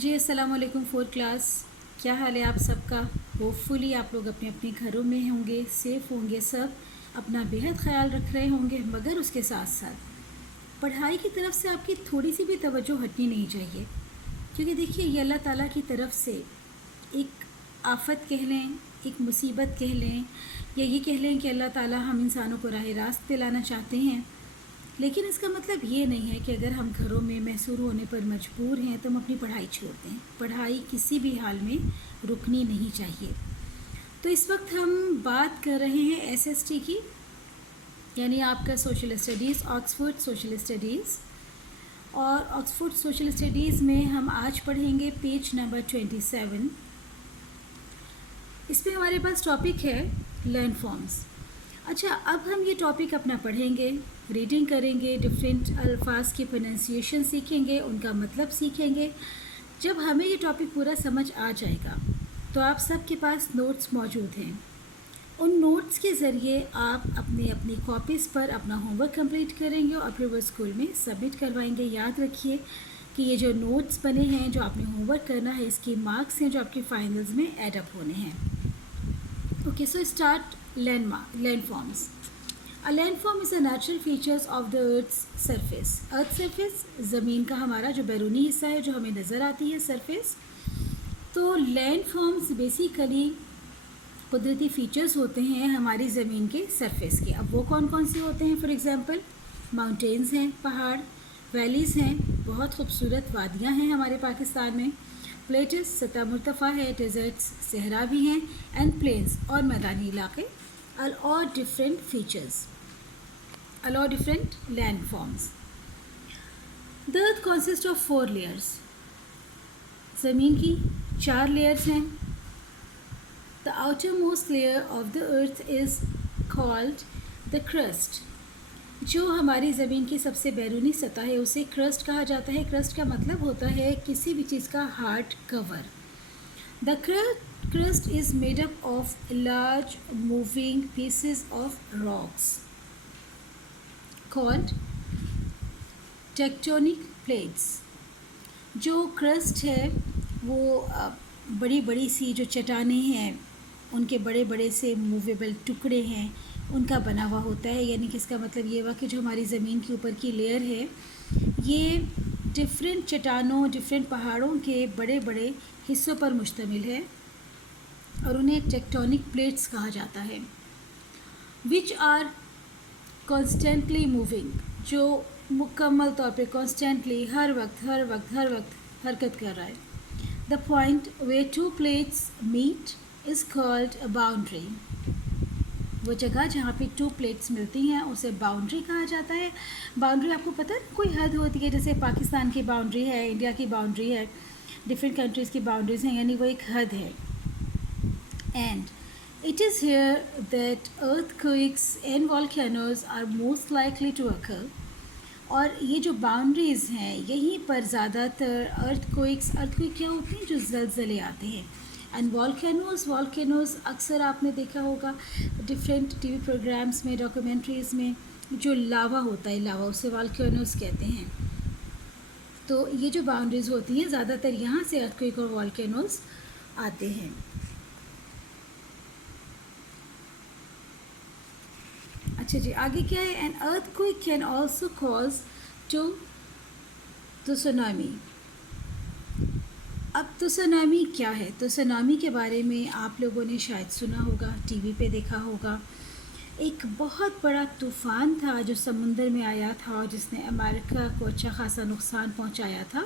جی السلام علیکم fourth class. کیا حال ہے آپ سب کا؟ ہوپ فلی آپ لوگ اپنے اپنے گھروں میں ہوں گے، سیف ہوں گے، سب اپنا بہت خیال رکھ رہے ہوں گے. مگر اس کے ساتھ ساتھ پڑھائی کی طرف سے آپ کی تھوڑی سی بھی توجہ ہٹنی نہیں چاہیے، کیونکہ دیکھیے یہ اللہ تعالیٰ کی طرف سے ایک آفت کہہ لیں، ایک مصیبت کہہ لیں، یا یہ کہہ لیں کہ اللہ تعالیٰ ہم انسانوں کو راہ راست پہ لانا چاہتے ہیں. لیکن اس کا مطلب یہ نہیں ہے کہ اگر ہم گھروں میں محصور ہونے پر مجبور ہیں تو ہم اپنی پڑھائی چھوڑ دیں. پڑھائی کسی بھی حال میں رکنی نہیں چاہیے. تو اس وقت ہم بات کر رہے ہیں ایس ایس ٹی کی، یعنی آپ کا social studies, Oxford social studies. اور آکسفورڈ سوشل اسٹڈیز میں ہم آج پڑھیں گے پیج نمبر 27. اس میں ہمارے پاس ٹاپک ہے لینڈ فارمز. اچھا، اب ہم یہ ٹاپک اپنا پڑھیں گے، ریڈنگ کریں گے، ڈفرینٹ الفاظ کی پروننسیشن سیکھیں گے، ان کا مطلب سیکھیں گے. جب ہمیں یہ ٹاپک پورا سمجھ آ جائے گا تو آپ سب کے پاس نوٹس موجود ہیں. ان نوٹس کے ذریعے آپ اپنی کاپیز پر اپنا ہوم ورک کمپلیٹ کریں گے اور پھر وہ اسکول میں سبمٹ کروائیں گے. یاد رکھیے کہ یہ جو نوٹس بنے ہیں، جو آپ نے ہوم ورک کرنا ہے، اس کے مارکس ہیں جو آپ کے فائنلز میں ایڈ اپ ہونے ہیں. Okay, so start. Land forms. A landform is a natural features of the Earth's surface. Earth surface زمین کا ہمارا جو بیرونی حصہ ہے، جو ہمیں نظر آتی ہے سرفیس. تو لینڈ فارمز بیسیکلی قدرتی فیچرز ہوتے ہیں ہماری زمین کے سرفیس کے. اب وہ کون کون سے ہوتے ہیں؟ فار ایگزامپل ماؤنٹینز ہیں، پہاڑ، ویلیز ہیں، بہت خوبصورت وادیاں ہیں ہمارے پاکستان میں. پلیٹس سطح مرتفع ہے، ڈیزرٹس صحرا بھی ہیں، اینڈ پلینس اور میدانی علاقے. اور different features, allow different landforms. The earth consists of 4 layers. زمین کی 4 لیئرز ہیں. The outermost layer of the earth is called the crust. جو ہماری زمین کی سب سے بیرونی سطح ہے اسے کرسٹ کہا جاتا ہے. کرسٹ کا مطلب ہوتا ہے کسی بھی چیز کا hard core. The crust is made up of large moving pieces of rocks called tectonic plates. جو کرسٹ ہے وہ بڑی بڑی سی جو چٹانیں ہیں، ان کے بڑے بڑے سے موویبل ٹکڑے ہیں، ان کا بنا ہوا ہوتا ہے. یعنی کہ اس کا مطلب یہ ہوا کہ جو ہماری زمین کے اوپر کی لیئر ہے یہ ڈفرینٹ چٹانوں، ڈفرینٹ پہاڑوں کے بڑے بڑے حصوں پر مشتمل ہے اور انہیں ٹیکٹونک پلیٹس کہا جاتا ہے. وچ آر کانسٹینٹلی موونگ، جو مکمل طور پہ کانسٹینٹلی ہر وقت حرکت کر رہا ہے. The point where 2 plates meet is called a boundary. وہ جگہ جہاں پہ 2 plates ملتی ہیں اسے باؤنڈری کہا جاتا ہے. باؤنڈری آپ کو پتہ ہے کوئی حد ہوتی ہے، جیسے پاکستان کی باؤنڈری ہے، انڈیا کی باؤنڈری ہے، ڈفرینٹ کنٹریز کی باؤنڈریز ہیں، یعنی وہ ایک حد ہے. And it is here that earthquakes and volcanoes are most likely to occur. اور یہ جو باؤنڈریز ہیں یہیں پر زیادہ تر ارتھ کوئک کیا ہوتے ہیں؟ جو زلزلے آتے ہیں. اینڈ والکینوز اکثر آپ نے دیکھا ہوگا ڈفرینٹ ٹی وی پروگرامس میں، ڈاکومنٹریز میں، جو لاوا ہوتا ہے، لاوا اسے والکینوز کہتے ہیں. تو یہ جو باؤنڈریز ہوتی ہیں زیادہ تر یہاں سے ارتھ کوئک اور والکینوز آتے ہیں. اچھا جی، آگے کیا ہے؟ An earthquake can also cause to tsunami. اب تو سونامی کیا ہے؟ تو سونامی کے بارے میں آپ لوگوں نے شاید سنا ہوگا، ٹی وی پہ دیکھا ہوگا. ایک بہت بڑا طوفان تھا جو سمندر میں آیا تھا اور جس نے امریکہ کو اچھا خاصا نقصان پہنچایا تھا.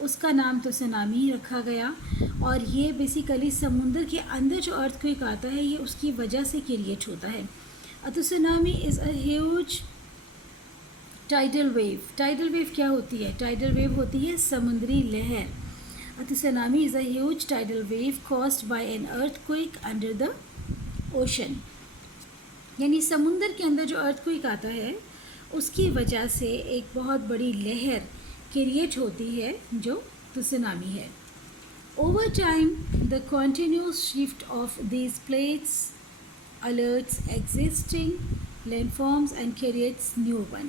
اس کا نام تو سونامی رکھا گیا. اور یہ بیسیکلی سمندر کے اندر جو ارتھ کوئک آتا ہے یہ اس کی وجہ سے کریٹ ہوتا ہے. تو tsunami is a huge tidal wave. Tidal wave کیا ہوتی ہے؟ ٹائیڈل ویو ہوتی ہے سمندری لہر. تو tsunami is a huge tidal wave caused by an earthquake under the ocean. یعنی سمندر کے اندر جو ارتھ کوئک آتا ہے اس کی وجہ سے ایک بہت بڑی لہر کریٹ ہوتی ہے جو سونامی ہے. Over time the continuous shift of these plates alerts existing landforms and creates new one.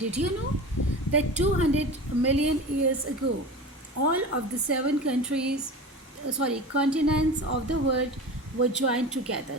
Did you know that 200 million years ago all of the 7 continents of the world were joined together?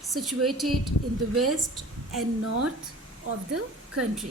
situated in the west and north of the country.